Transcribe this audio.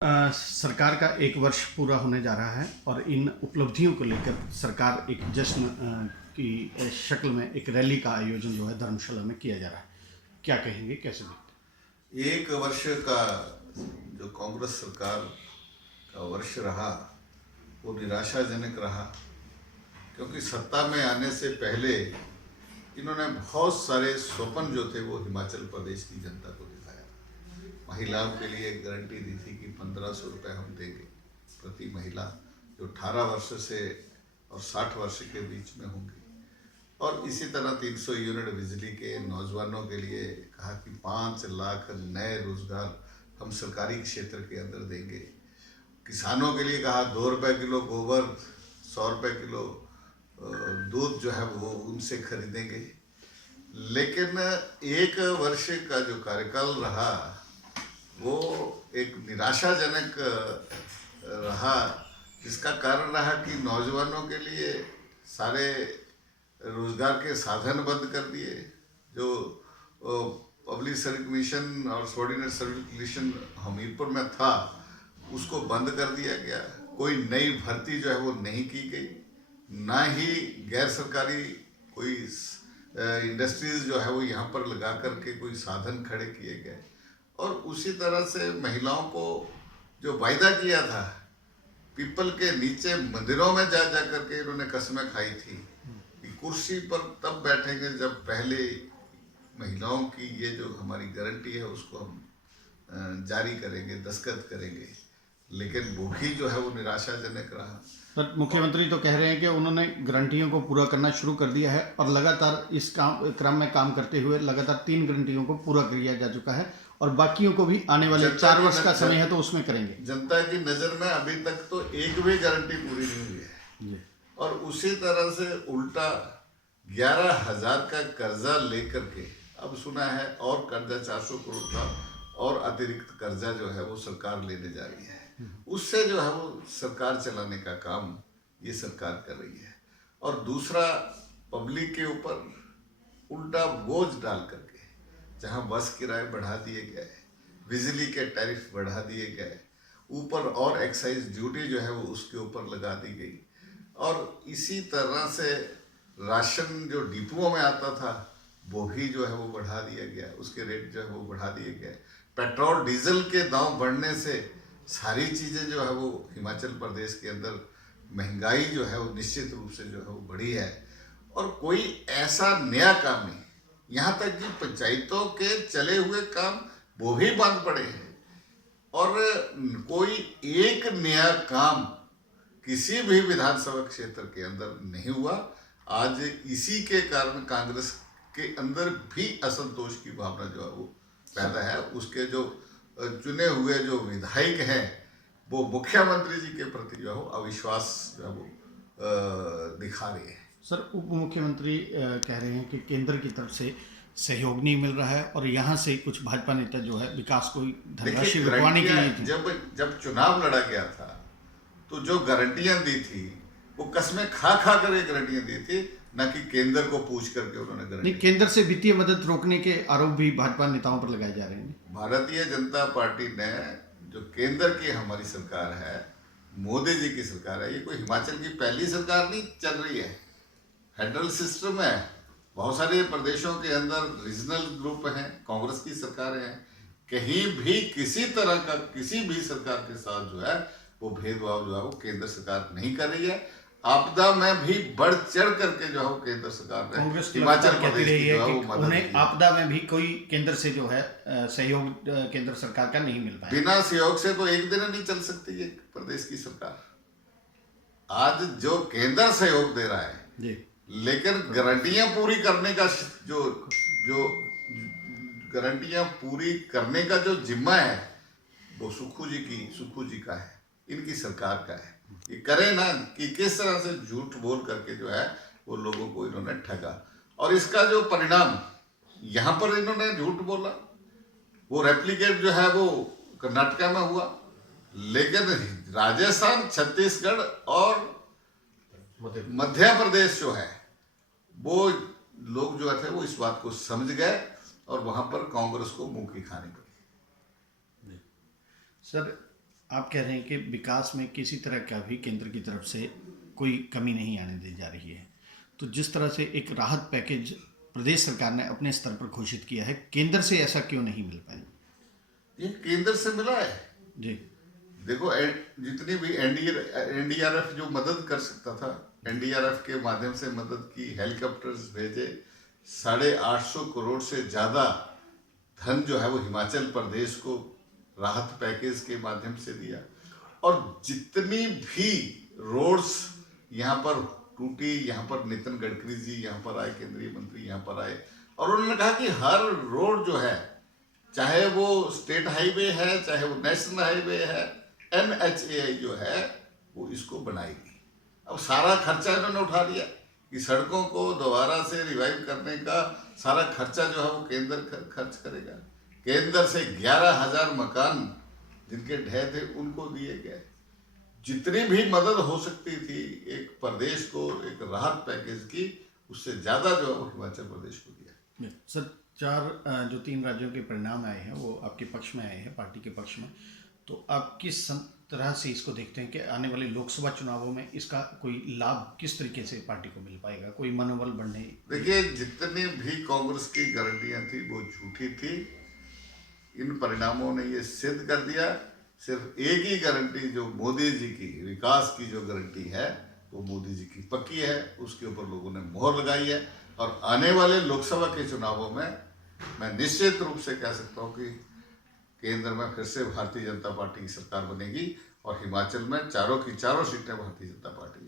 सरकार का 1 वर्ष पूरा होने जा रहा है और इन उपलब्धियों को लेकर सरकार एक जश्न की शक्ल में एक रैली का आयोजन जो है धर्मशाला में किया जा रहा है। क्या कहेंगे, कैसे देखते हैं? 1 वर्ष का जो कांग्रेस सरकार का वर्ष रहा वो निराशाजनक रहा, क्योंकि सत्ता में आने से पहले इन्होंने बहुत सारे स्वप्न जो थे वो हिमाचल प्रदेश की जनता को दिखाया। महिलाओं के लिए एक गारंटी दी थी कि 1500 रुपये हम देंगे प्रति महिला जो 18 वर्ष से और 60 वर्ष के बीच में होंगी, और इसी तरह 300 यूनिट बिजली के नौजवानों के लिए कहा कि 5 लाख नए रोजगार हम सरकारी क्षेत्र के अंदर देंगे। किसानों के लिए कहा 2 रुपये किलो गोबर, 100 रुपये किलो दूध जो है वो उनसे खरीदेंगे। लेकिन 1 वर्ष का जो कार्यकाल रहा वो एक निराशाजनक रहा, जिसका कारण रहा कि नौजवानों के लिए सारे रोजगार के साधन बंद कर दिए। जो पब्लिक सर्विस कमीशन और सबऑर्डिनेट सर्विस कमीशन हमीरपुर में था उसको बंद कर दिया गया। कोई नई भर्ती जो है वो नहीं की गई, ना ही गैर सरकारी कोई इंडस्ट्रीज जो है वो यहाँ पर लगा करके कोई साधन खड़े किए गए। और उसी तरह से महिलाओं को जो वायदा किया था, पीपल के नीचे मंदिरों में जा जा करके इन्होंने कसमें खाई थी कि कुर्सी पर तब बैठेंगे जब पहले महिलाओं की ये जो हमारी गारंटी है उसको हम जारी करेंगे, दस्तखत करेंगे। लेकिन वो भी जो है वो निराशाजनक रहा। पर मुख्यमंत्री तो कह रहे हैं कि उन्होंने गारंटियों को पूरा करना शुरू कर दिया है और लगातार इस क्रम में काम करते हुए लगातार 3 गारंटियों को पूरा किया जा चुका है और बाकियों को भी आने वाले 4 वर्ष का समय है तो उसमें करेंगे। जनता की नज़र में अभी तक तो एक भी गारंटी पूरी नहीं हुई है। और उसी तरह से उल्टा 11,000 का कर्जा लेकर के अब सुना है और कर्जा 400 करोड़ का और अतिरिक्त कर्जा जो है वो सरकार लेने जा रही है। उससे जो है वो सरकार चलाने का काम ये सरकार कर रही है। और दूसरा, पब्लिक के ऊपर उल्टा बोझ डाल करके जहां बस किराए बढ़ा दिए गए, बिजली के टैरिफ बढ़ा दिए गए, ऊपर और एक्साइज ड्यूटी जो है वो उसके ऊपर लगा दी गई। और इसी तरह से राशन जो डिपुओं में आता था वो भी जो है वो बढ़ा दिया गया, उसके रेट जो है वो बढ़ा दिए गए। पेट्रोल डीजल के दाम बढ़ने से सारी चीज़ें जो है वो हिमाचल प्रदेश के अंदर महंगाई जो है वो निश्चित रूप से जो है वो बढ़ी है। और कोई ऐसा नया काम नहीं, यहाँ तक कि पंचायतों के चले हुए काम वो भी बंद पड़े हैं और कोई एक नया काम किसी भी विधानसभा क्षेत्र के अंदर नहीं हुआ। आज इसी के कारण कांग्रेस के अंदर भी असंतोष की भावना जो है वो पैदा है। उसके जो चुने हुए जो विधायक हैं वो मुख्यमंत्री जी के प्रति जो है अविश्वास जो है वो दिखा रहे हैं। सर, उप मुख्यमंत्री कह रहे हैं कि केंद्र की तरफ से सहयोग नहीं मिल रहा है और यहाँ से कुछ भाजपा नेता जो है विकास को धनराशि रुकवाने के लिए जब चुनाव लड़ा गया था तो जो गारंटियां दी थी वो कसमें खा खा कर ये गारंटियां दी थी, ना कि केंद्र को पूछ करके उन्होंने गारंटी। केंद्र से वित्तीय मदद रोकने के आरोप भी भाजपा नेताओं पर लगाए जा रहे हैं। भारतीय जनता पार्टी ने जो केंद्र की हमारी सरकार है, मोदी जी की सरकार है, ये कोई हिमाचल की पहली सरकार नहीं चल रही है। फेडरल सिस्टम है, बहुत सारे प्रदेशों के अंदर रीजनल ग्रुप हैं, कांग्रेस की सरकार है। कहीं भी किसी तरह का किसी भी सरकार के साथ जो है वो भेदभाव जो है वो केंद्र सरकार नहीं कर रही है। आपदा में भी बढ़ चढ़ करके जो है वो केंद्र सरकार ने हिमाचल प्रदेश की जो है वो मदद की। आपदा में भी कोई केंद्र से जो है सहयोग केंद्र सरकार का नहीं मिल पाया। बिना सहयोग से तो एक दिन नहीं चल सकती ये प्रदेश की सरकार। आज जो केंद्र सहयोग दे रहा है जी, लेकिन गारंटियां पूरी करने का जो गारंटियां पूरी करने का जो जिम्मा है वो सुक्खू जी का है, इनकी सरकार का है। ये करे ना कि किस तरह से झूठ बोल करके जो है वो लोगों को इन्होंने ठगा। और इसका जो परिणाम यहाँ पर इन्होंने झूठ बोला, वो रेप्लिकेट जो है वो कर्नाटका में हुआ, लेकिन राजस्थान, छत्तीसगढ़ और मध्य प्रदेश जो है वो लोग जो थे वो इस बात को समझ गए और वहां पर कांग्रेस को मुंह की खानी पड़ी। सर, आप कह रहे हैं कि विकास में किसी तरह का भी केंद्र की तरफ से कोई कमी नहीं आने दी जा रही है, तो जिस तरह से एक राहत पैकेज प्रदेश सरकार ने अपने स्तर पर घोषित किया है, केंद्र से ऐसा क्यों नहीं मिल पाया? ये केंद्र से मिला है। जी। देखो जितनी भी एनडीआरएफ जो मदद कर सकता था, एनडीआरएफ के माध्यम से मदद की, हेलीकॉप्टर्स भेजे, 850 करोड़ से ज़्यादा धन जो है वो हिमाचल प्रदेश को राहत पैकेज के माध्यम से दिया। और जितनी भी रोड्स यहाँ पर टूटी, यहाँ पर नितिन गडकरी जी यहाँ पर आए, केंद्रीय मंत्री यहाँ पर आए, और उन्होंने कहा कि हर रोड जो है, चाहे वो स्टेट हाईवे है, चाहे वो नेशनल हाईवे है, NHAI जो है वो इसको बनाएगी। अब सारा खर्चा इन्होंने उठा लिया कि सड़कों को दोबारा से रिवाइव करने का सारा खर्चा जो है वो केंद्र खर्च करेगा। केंद्र से 11,000 मकान जिनके ढह थे उनको दिए गए। जितनी भी मदद हो सकती थी एक प्रदेश को एक राहत पैकेज की, उससे ज़्यादा जो है वो हिमाचल प्रदेश को दिया। सर, जो 3 राज्यों के परिणाम आए हैं वो आपके पक्ष में आए हैं, पार्टी के पक्ष में, तो आप किस तरह से इसको देखते हैं कि आने वाले लोकसभा चुनावों में इसका कोई लाभ किस तरीके से पार्टी को मिल पाएगा, कोई मनोबल बढ़ने? देखिए, जितनी भी कांग्रेस की गारंटियां थी वो झूठी थी। इन परिणामों ने ये सिद्ध कर दिया। सिर्फ एक ही गारंटी जो मोदी जी की विकास की जो गारंटी है वो मोदी जी की पक्की है, उसके ऊपर लोगों ने मोहर लगाई है। और आने वाले लोकसभा के चुनावों में मैं निश्चित रूप से कह सकता हूँ कि केंद्र में फिर से भारतीय जनता पार्टी की सरकार बनेगी और हिमाचल में चारों की चारों सीटें भारतीय जनता पार्टी